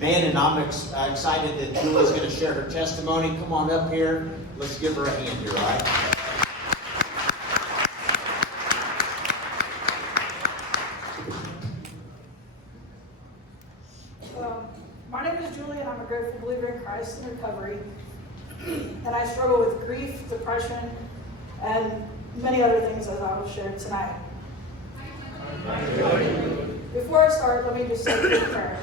Man, and I'm excited that Julie's going to share her testimony. Come on up here. Let's give her a hand here, all right? My name is Julie, and I'm a grateful believer in Christ in recovery. And I struggle with grief, depression, and many other things as I will share tonight. Before I start, let me just say a prayer.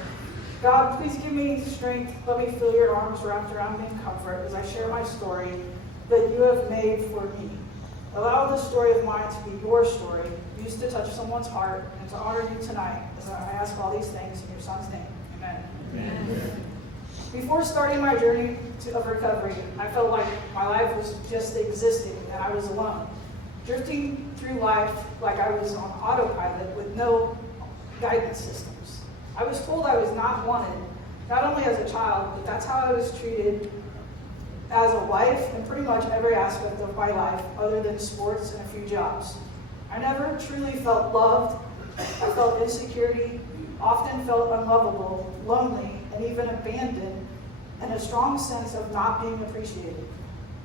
God, please give me strength. Let me feel your arms wrapped around me in comfort as I share my story that you have made for me. Allow this story of mine to be your story, used to touch someone's heart, and to honor you tonight as I ask all these things in your son's name. Amen. Amen. Before starting my journey of recovery, I felt like my life was just existing and I was alone, drifting through life like I was on autopilot with no guidance systems. I was told I was not wanted, not only as a child, but that's how I was treated as a wife in pretty much every aspect of my life other than sports and a few jobs. I never truly felt loved. I felt insecurity, often felt unlovable, lonely, and even abandoned, and a strong sense of not being appreciated.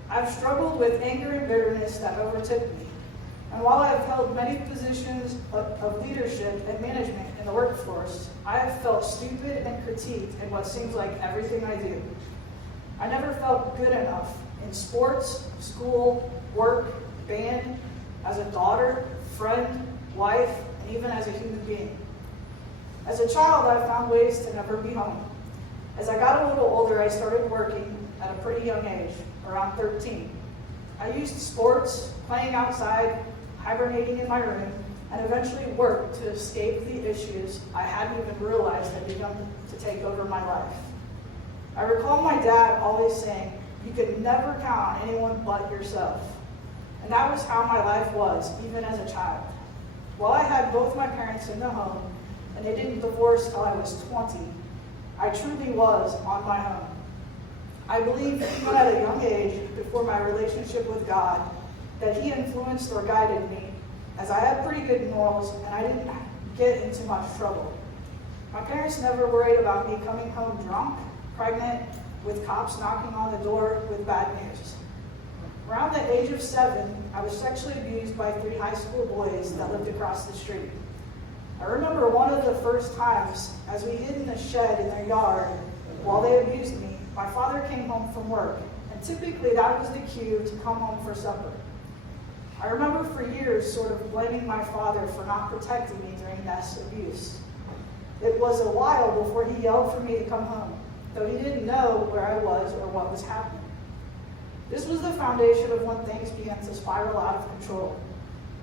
I've struggled with anger and bitterness that overtook me. And while I have held many positions of leadership and management in the workforce, I have felt stupid and critiqued in what seems like everything I do. I never felt good enough in sports, school, work, band, as a daughter, friend, wife, and even as a human being. As a child, I found ways to never be home. As I got a little older, I started working at a pretty young age, around 13. I used sports, playing outside, hibernating in my room, and eventually worked to escape the issues I hadn't even realized had begun to take over my life. I recall my dad always saying, "You could never count on anyone but yourself." And that was how my life was, even as a child. While I had both my parents in the home, and they didn't divorce till I was 20, I truly was on my own. I believe even at a young age, before my relationship with God, that He influenced or guided me, as I had pretty good morals and I didn't get into much trouble. My parents never worried about me coming home drunk, pregnant, with cops knocking on the door with bad news. Around the age of 7, I was sexually abused by 3 high school boys that lived across the street. I remember one of the first times, as we hid in a shed in their yard while they abused me, my father came home from work, and typically that was the cue to come home for supper. I remember for years sort of blaming my father for not protecting me during this abuse. It was a while before he yelled for me to come home, though he didn't know where I was or what was happening. This was the foundation of when things began to spiral out of control.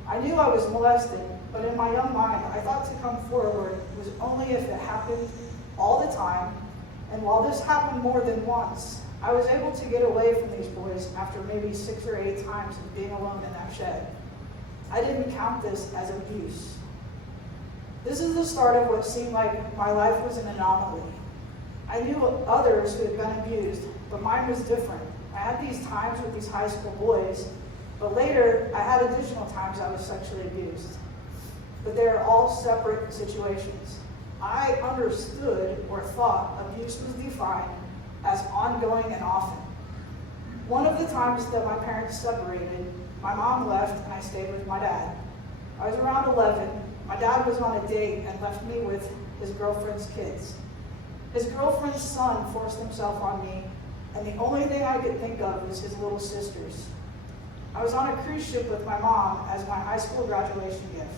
I knew I was molested, but in my young mind, I thought to come forward was only if it happened all the time, and while this happened more than once, I was able to get away from these boys after maybe 6 or 8 times of being alone in that shed. I didn't count this as abuse. This is the start of what seemed like my life was an anomaly. I knew others who had been abused, but mine was different. I had these times with these high school boys, but later I had additional times I was sexually abused. But they are all separate situations. I understood or thought abuse was defined as ongoing and often. One of the times that my parents separated, my mom left and I stayed with my dad. I was around 11. My dad was on a date and left me with his girlfriend's kids. His girlfriend's son forced himself on me, and the only thing I could think of was his little sisters. I was on a cruise ship with my mom as my high school graduation gift.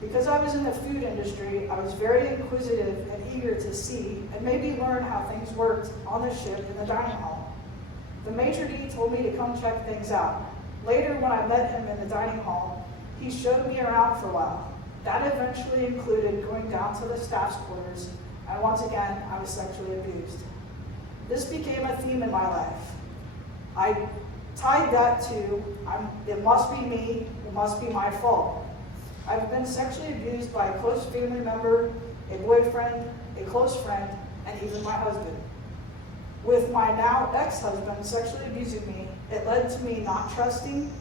Because I was in the food industry, I was very inquisitive and eager to see and maybe learn how things worked on the ship in the dining hall. The maitre d' told me to come check things out. Later, when I met him in the dining hall, he showed me around for a while. That eventually included going down to the staff's quarters, and once again, I was sexually abused. This became a theme in my life. I tied that to, it must be me, it must be my fault. I've been sexually abused by a close family member, a boyfriend, a close friend, and even my husband. With my now ex-husband sexually abusing me, it led to me not trusting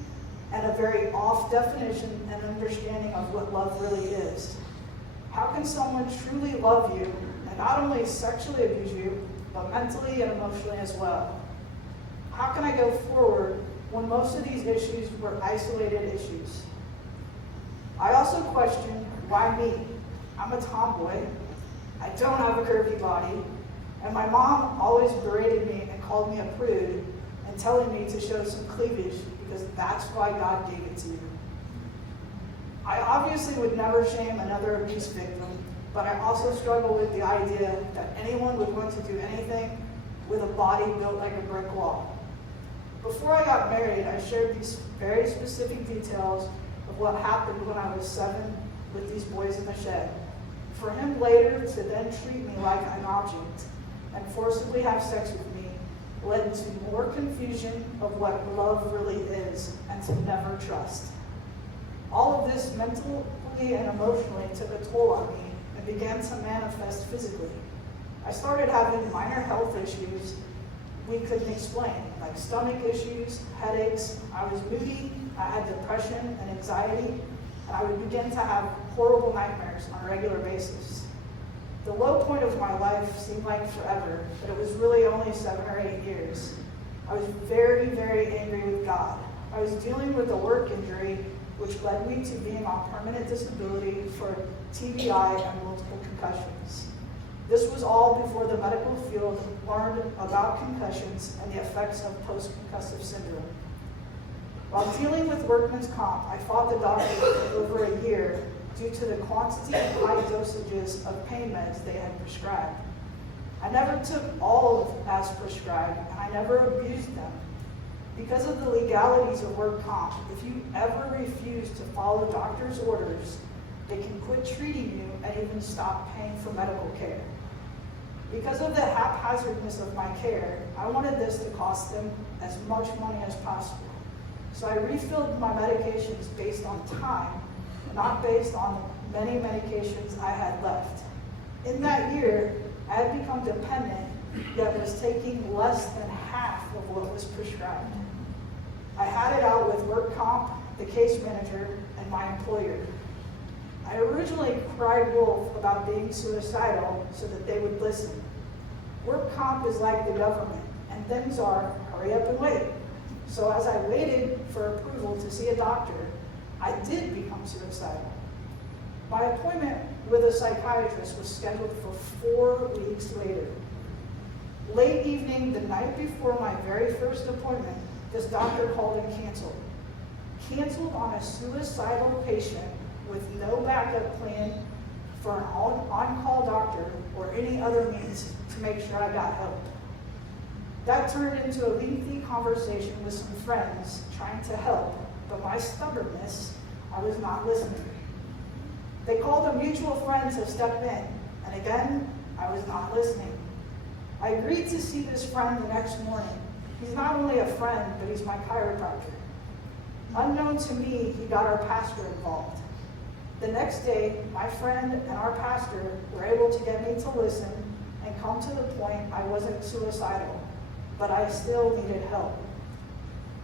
and a very off definition and understanding of what love really is. How can someone truly love you and not only sexually abuse you, but mentally and emotionally as well? How can I go forward when most of these issues were isolated issues? I also questioned, why me? I'm a tomboy. I don't have a curvy body. And my mom always berated me and called me a prude and telling me to show some cleavage because that's why God gave it to you. I obviously would never shame another abuse victim, but I also struggle with the idea that anyone would want to do anything with a body built like a brick wall. Before I got married, I shared these very specific details of what happened when I was 7 with these boys in the shed. For him later to then treat me like an object and forcibly have sex with me led to more confusion of what love really is and to never trust. All of this mentally and emotionally took a toll on me and began to manifest physically. I started having minor health issues we couldn't explain, like stomach issues, headaches. I was moody, I had depression and anxiety, and I would begin to have horrible nightmares on a regular basis. The low point of my life seemed like forever, but it was really only 7 or 8 years. I was very, very angry with God. I was dealing with a work injury which led me to being on permanent disability for TBI and multiple concussions. This was all before the medical field learned about concussions and the effects of post-concussive syndrome. While dealing with workman's comp, I fought the doctor for over a year due to the quantity and high dosages of pain meds they had prescribed. I never took all as prescribed, and I never abused them. Because of the legalities of work comp, if you ever refuse to follow doctor's orders, they can quit treating you and even stop paying for medical care. Because of the haphazardness of my care, I wanted this to cost them as much money as possible. So I refilled my medications based on time, not based on many medications I had left. In that year, I had become dependent, yet was taking less than half of what was prescribed. I had it out with work comp, the case manager, and my employer. I originally cried wolf about being suicidal so that they would listen. Work comp is like the government, and things are hurry up and wait. So as I waited for approval to see a doctor, I did become suicidal. My appointment with a psychiatrist was scheduled for 4 weeks later. Late evening, the night before my very first appointment, this doctor called and canceled. Canceled on a suicidal patient with no backup plan for an on-call doctor or any other means to make sure I got help. That turned into a lengthy conversation with some friends trying to help, but my stubbornness, I was not listening. They called a mutual friend to step in, and again, I was not listening. I agreed to see this friend the next morning. He's not only a friend, but he's my chiropractor. Unknown to me, he got our pastor involved. The next day, my friend and our pastor were able to get me to listen and come to the point I wasn't suicidal, but I still needed help.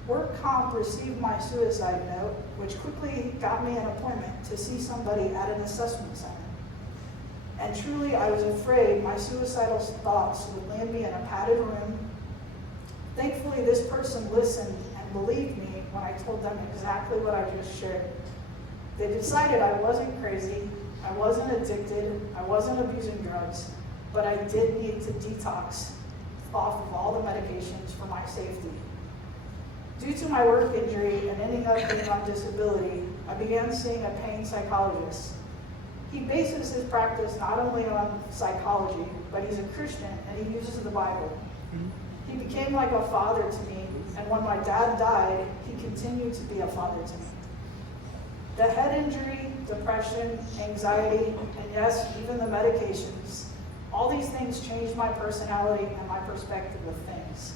Work comp received my suicide note, which quickly got me an appointment to see somebody at an assessment center. And truly, I was afraid my suicidal thoughts would land me in a padded room. Thankfully, this person listened and believed me when I told them exactly what I just shared. They decided I wasn't crazy, I wasn't addicted, I wasn't abusing drugs, but I did need to detox off of all the medications for my safety. Due to my work injury and ending up being on disability, I began seeing a pain psychologist. He bases his practice not only on psychology, but he's a Christian and he uses the Bible. He became like a father to me, and when my dad died, he continued to be a father to me. The head injury, depression, anxiety, and yes, even the medications, all these things changed my personality and my perspective of things.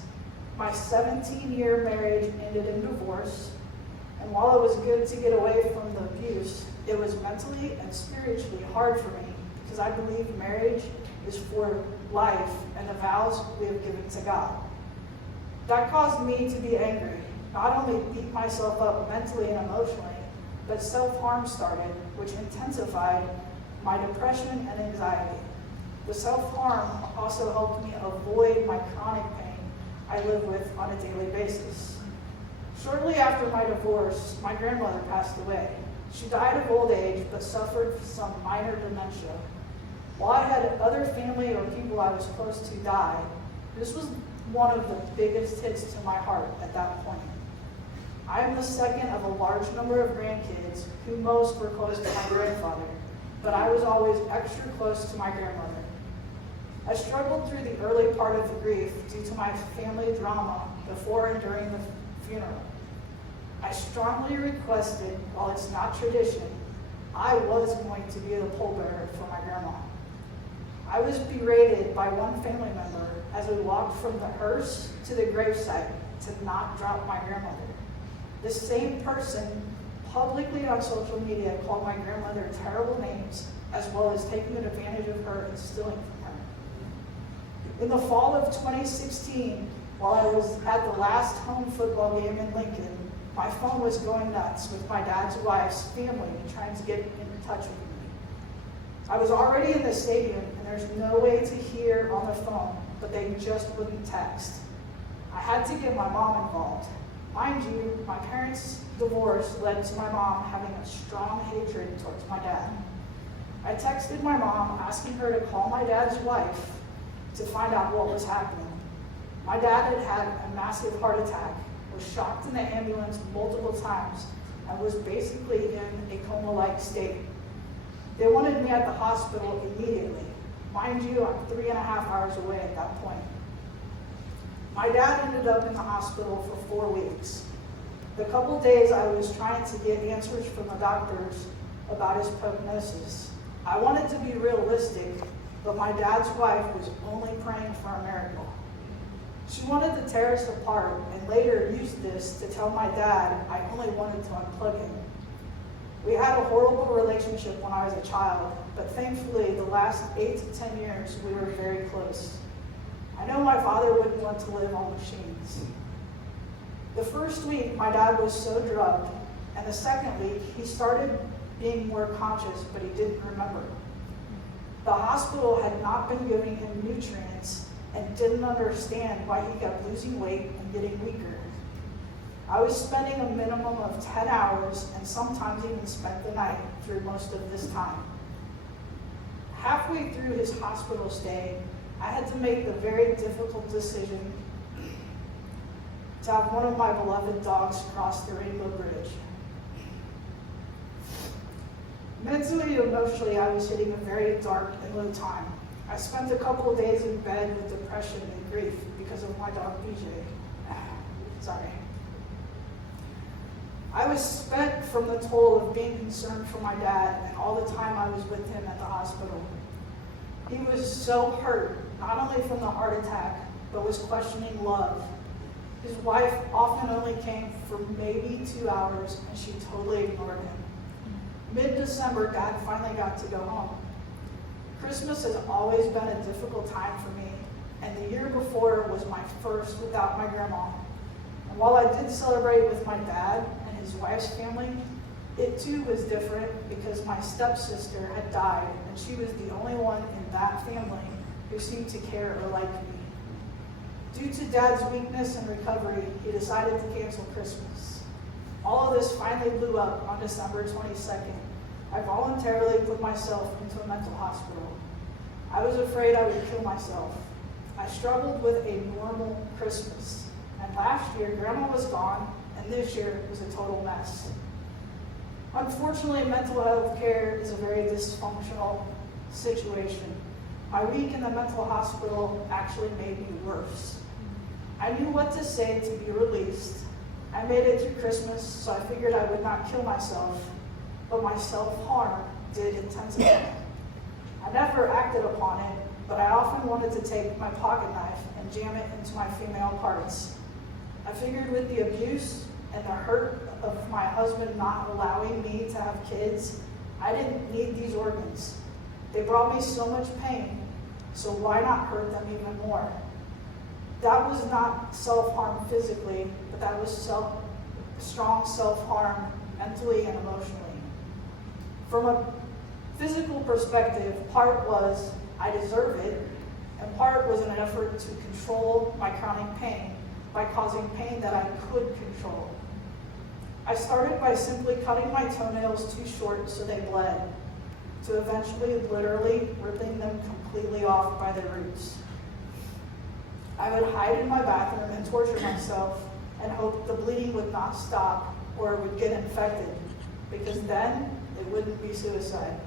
My 17-year marriage ended in divorce, and while it was good to get away from the abuse, it was mentally and spiritually hard for me because I believe marriage is for life and the vows we have given to God. That caused me to be angry, not only beat myself up mentally and emotionally, but self-harm started, which intensified my depression and anxiety. The self-harm also helped me avoid my chronic pain I live with on a daily basis. Shortly after my divorce, my grandmother passed away. She died of old age, but suffered from some minor dementia. While I had other family or people I was close to die, this was one of the biggest hits to my heart at that point. I am the second of a large number of grandkids who most were close to my grandfather, but I was always extra close to my grandmother. I struggled through the early part of the grief due to my family drama before and during the funeral. I strongly requested, while it's not tradition, I was going to be the pallbearer for my grandma. I was berated by one family member as we walked from the hearse to the gravesite to not drop my grandmother. This same person publicly on social media called my grandmother terrible names, as well as taking advantage of her and stealing from her. In the fall of 2016, while I was at the last home football game in Lincoln, my phone was going nuts with my dad's wife's family trying to get in touch with me. I was already in the stadium, and there's no way to hear on the phone, but they just wouldn't text. I had to get my mom involved. Mind you, my parents' divorce led to my mom having a strong hatred towards my dad. I texted my mom asking her to call my dad's wife to find out what was happening. My dad had had a massive heart attack, was shocked in the ambulance multiple times, and was basically in a coma-like state. They wanted me at the hospital immediately. Mind you, I'm 3.5 hours away at that point. My dad ended up in the hospital for 4 weeks. The couple days I was trying to get answers from the doctors about his prognosis. I wanted to be realistic, but my dad's wife was only praying for a miracle. She wanted to tear us apart and later used this to tell my dad I only wanted to unplug him. We had a horrible relationship when I was a child, but thankfully the last 8 to 10 years we were very close. I know my father wouldn't want to live on machines. The first week my dad was so drugged, and the second week he started being more conscious, but he didn't remember. The hospital had not been giving him nutrients and didn't understand why he kept losing weight and getting weaker. I was spending a minimum of 10 hours and sometimes even spent the night through most of this time. Halfway through his hospital stay, I had to make the very difficult decision to have one of my beloved dogs cross the Rainbow Bridge. Mentally and emotionally, I was hitting a very dark and low time. I spent a couple of days in bed with depression and grief because of my dog BJ. Sorry. I was spent from the toll of being concerned for my dad and all the time I was with him at the hospital. He was so hurt, not only from the heart attack, but was questioning love. His wife often only came for maybe 2 hours, and she totally ignored him. Mid-December, Dad finally got to go home. Christmas has always been a difficult time for me, and the year before was my first without my grandma. And while I did celebrate with my dad and his wife's family, it too was different because my stepsister had died, and she was the only one in that family who seemed to care or like me. Due to Dad's weakness and recovery, he decided to cancel Christmas. All of this finally blew up on December 22nd. I voluntarily put myself into a mental hospital. I was afraid I would kill myself. I struggled with a normal Christmas. And last year, Grandma was gone, and this year was a total mess. Unfortunately, mental health care is a very dysfunctional situation. My week in the mental hospital actually made me worse. I knew what to say to be released. I made it through Christmas, so I figured I would not kill myself, but my self-harm did intensify. I never acted upon it, but I often wanted to take my pocket knife and jam it into my female parts. I figured with the abuse and the hurt of my husband not allowing me to have kids, I didn't need these organs. They brought me so much pain, so why not hurt them even more? That was not self-harm physically, but that was strong self-harm mentally and emotionally. From a physical perspective, part was I deserve it, and part was an effort to control my chronic pain by causing pain that I could control. I started by simply cutting my toenails too short so they bled, to eventually literally ripping them completely off by the roots. I would hide in my bathroom and torture myself and hope the bleeding would not stop or it would get infected, because then it wouldn't be suicide.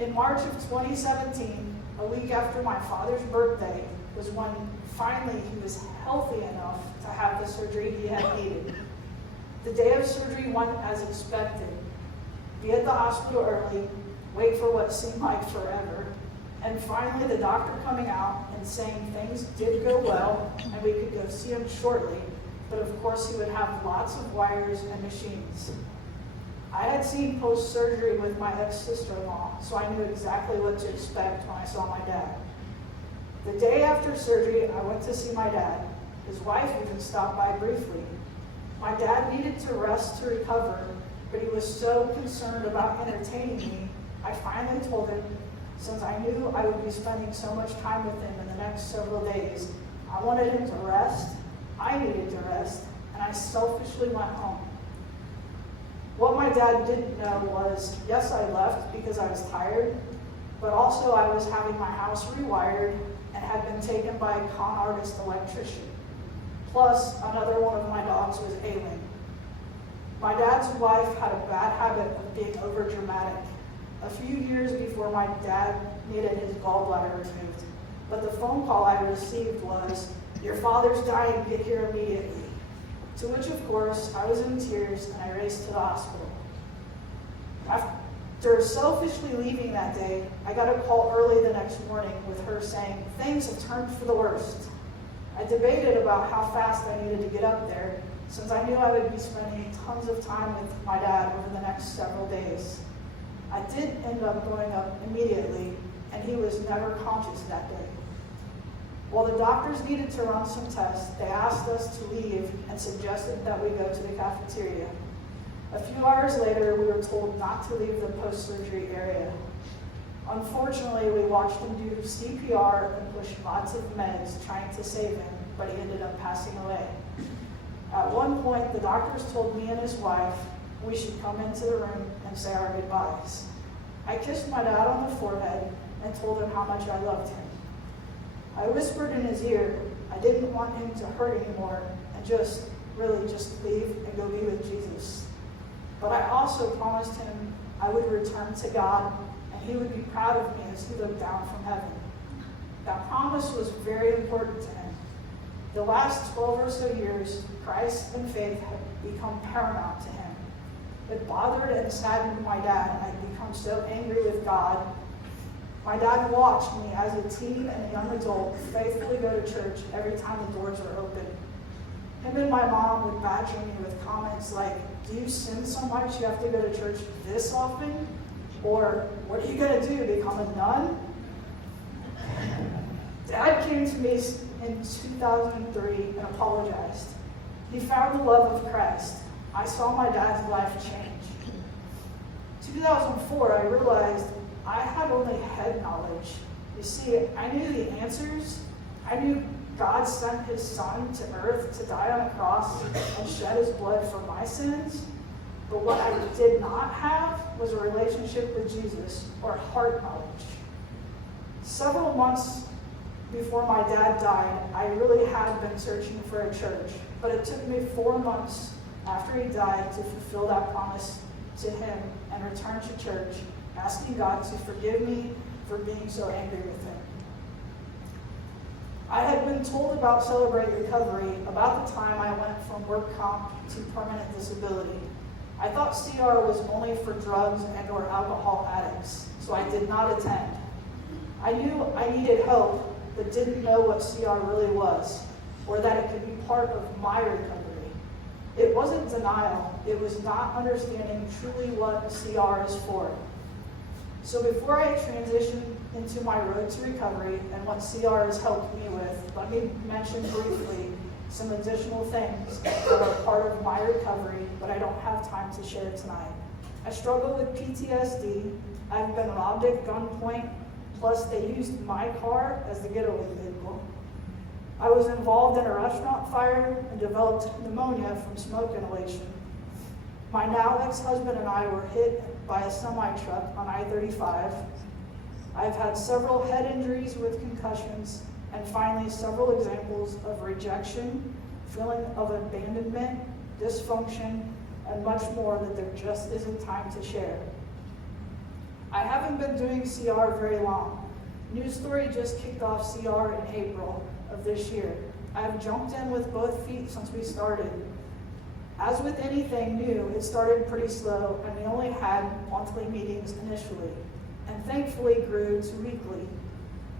In March of 2017, a week after my father's birthday, was when finally he was healthy enough to have the surgery he had needed. The day of surgery went as expected. Be at the hospital early, wait for what seemed like forever, and finally the doctor coming out and saying things did go well and we could go see him shortly, but of course he would have lots of wires and machines. I had seen post-surgery with my ex-sister-in-law, so I knew exactly what to expect when I saw my dad. The day after surgery, I went to see my dad. His wife even stopped by briefly. My dad needed to rest to recover, but he was so concerned about entertaining me, I finally told him, since I knew I would be spending so much time with him in the next several days, I wanted him to rest, I needed to rest, and I selfishly went home. What my dad didn't know was, yes, I left because I was tired, but also I was having my house rewired and had been taken by a con artist electrician. Plus, another one of my dogs was ailing. My dad's wife had a bad habit of being overdramatic. A few years before my dad needed his gallbladder removed, but the phone call I received was, "Your father's dying, get here immediately." To which, of course, I was in tears and I raced to the hospital. After selfishly leaving that day, I got a call early the next morning with her saying, "Things have turned for the worst." I debated about how fast I needed to get up there, since I knew I would be spending tons of time with my dad over the next several days. I did end up going up immediately, and he was never conscious that day. While the doctors needed to run some tests, they asked us to leave and suggested that we go to the cafeteria. A few hours later, we were told not to leave the post-surgery area. Unfortunately, we watched him do CPR and push lots of meds trying to save him, but he ended up passing away. At one point, the doctors told me and his wife we should come into the room and say our goodbyes. I kissed my dad on the forehead and told him how much I loved him. I whispered in his ear I didn't want him to hurt anymore and just leave and go be with Jesus. But I also promised him I would return to God and he would be proud of me as he looked down from heaven. That promise was very important to him. The last 12 or so years, Christ and faith have become paramount to him. It bothered and saddened my dad, and I'd become so angry with God. My dad watched me as a teen and a young adult faithfully go to church every time the doors were open. Him and my mom would badger me with comments like, "Do you sin so much you have to go to church this often?" Or, "What are you going to do, become a nun?" Dad came to me in 2003 and apologized. He found the love of Christ. I saw my dad's life change. 2004, I realized I had only head knowledge. You see, I knew the answers. I knew God sent his son to earth to die on a cross and shed his blood for my sins. But what I did not have was a relationship with Jesus or heart knowledge. Several months before my dad died, I really had been searching for a church, but it took me 4 months after he died to fulfill that promise to him and return to church, asking God to forgive me for being so angry with him. I had been told about Celebrate Recovery about the time I went from work comp to permanent disability. I thought CR was only for drugs and or alcohol addicts, so I did not attend. I knew I needed help, but didn't know what CR really was, or that it could be part of my recovery. It wasn't denial, it was not understanding truly what CR is for. So before I transition into my road to recovery and what CR has helped me with, let me mention briefly some additional things that are part of my recovery, but I don't have time to share tonight. I struggle with PTSD, I've been robbed at gunpoint, plus they used my car as the getaway vehicle. I was involved in a restaurant fire and developed pneumonia from smoke inhalation. My now ex-husband and I were hit by a semi-truck on I-35. I've had several head injuries with concussions, and finally several examples of rejection, feeling of abandonment, dysfunction, and much more that there just isn't time to share. I haven't been doing CR very long. News Story just kicked off CR in April of this year. I have jumped in with both feet since we started. As with anything new, it started pretty slow, and we only had monthly meetings initially, and thankfully grew to weekly.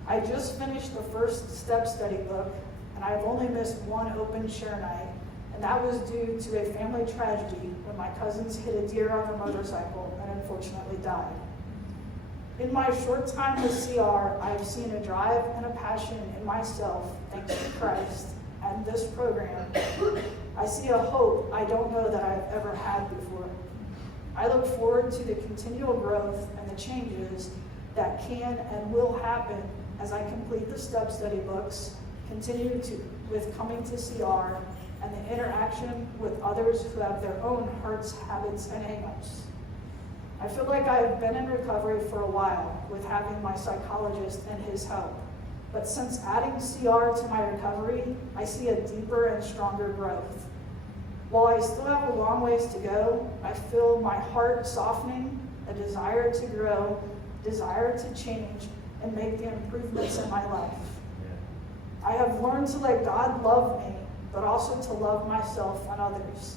I just finished the first step study book, and I've only missed one open share night, and that was due to a family tragedy when my cousins hit a deer on a motorcycle and unfortunately died. In my short time with CR, I've seen a drive and a passion in myself, thanks to Christ and this program. I see a hope I don't know that I've ever had before. I look forward to the continual growth and the changes that can and will happen as I complete the step study books, continue with coming to CR, and the interaction with others who have their own hurts, habits, and hang-ups. I feel like I've been in recovery for a while with having my psychologist and his help. But since adding CR to my recovery, I see a deeper and stronger growth. While I still have a long ways to go, I feel my heart softening, a desire to grow, desire to change, and make the improvements in my life. I have learned to let God love me, but also to love myself and others.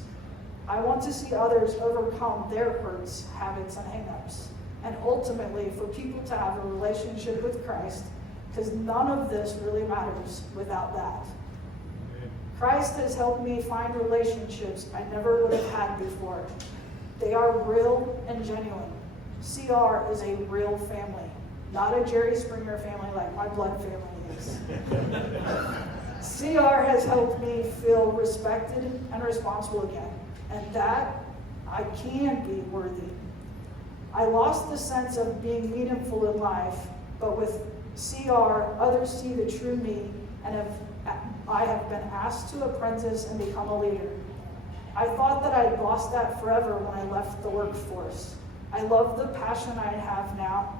I want to see others overcome their hurts, habits, and hang-ups, and ultimately for people to have a relationship with Christ, because none of this really matters without that. Christ has helped me find relationships I never would have had before. They are real and genuine. CR is a real family, not a Jerry Springer family like my blood family is. CR has helped me feel respected and responsible again, and that I can be worthy. I lost the sense of being meaningful in life, but with CR, others see the true me, and I have been asked to apprentice and become a leader. I thought that I'd lost that forever when I left the workforce. I love the passion I have now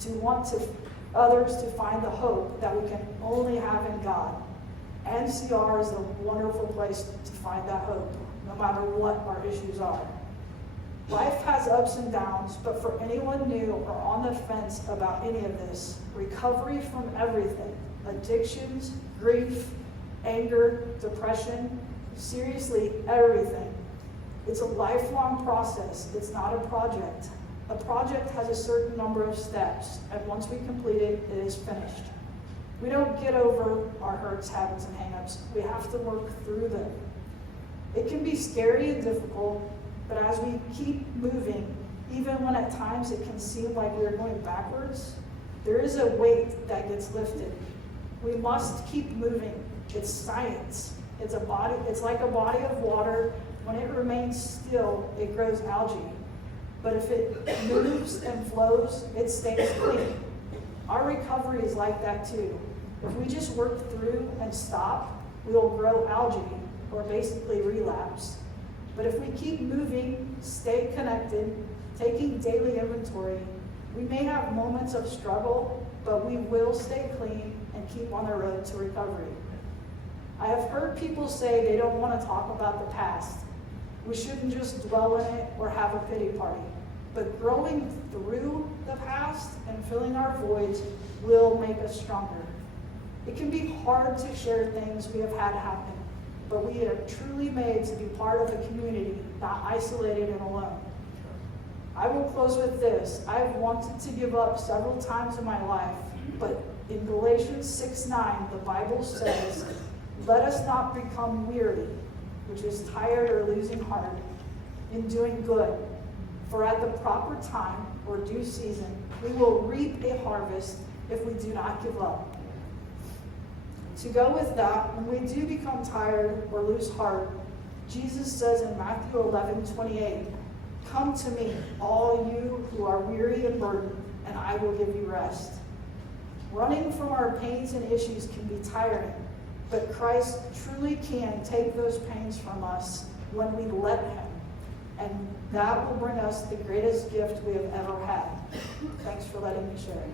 to want others to find the hope that we can only have in God. And CR is a wonderful place to find that hope, no matter what our issues are. Life has ups and downs, but for anyone new or on the fence about any of this, recovery from everything, addictions, grief, anger, depression, seriously everything. It's a lifelong process. It's not a project. A project has a certain number of steps, and once we complete it, it is finished. We don't get over our hurts, habits, and hang-ups. We have to work through them. It can be scary and difficult, but as we keep moving, even when at times it can seem like we are going backwards, there is a weight that gets lifted. We must keep moving. It's science. It's like a body of water. When it remains still, it grows algae. But if it moves and flows, it stays clean. Our recovery is like that too. If we just work through and stop, we'll grow algae, or basically relapse. But if we keep moving, stay connected, taking daily inventory, we may have moments of struggle, but we will stay clean and keep on the road to recovery. I have heard people say they don't want to talk about the past. We shouldn't just dwell in it or have a pity party. But growing through the past and filling our voids will make us stronger. It can be hard to share things we have had happen, but we are truly made to be part of a community, not isolated and alone. I will close with this. I've wanted to give up several times in my life, but in Galatians 6:9, the Bible says, "Let us not become weary," which is tired or losing heart, "in doing good. For at the proper time, or due season, we will reap a harvest if we do not give up." To go with that, when we do become tired or lose heart, Jesus says in Matthew 11:28, Come to me, all you who are weary and burdened, and I will give you rest. Running from our pains and issues can be tiring, but Christ truly can take those pains from us when we let him. And that will bring us the greatest gift we have ever had. Thanks for letting me share.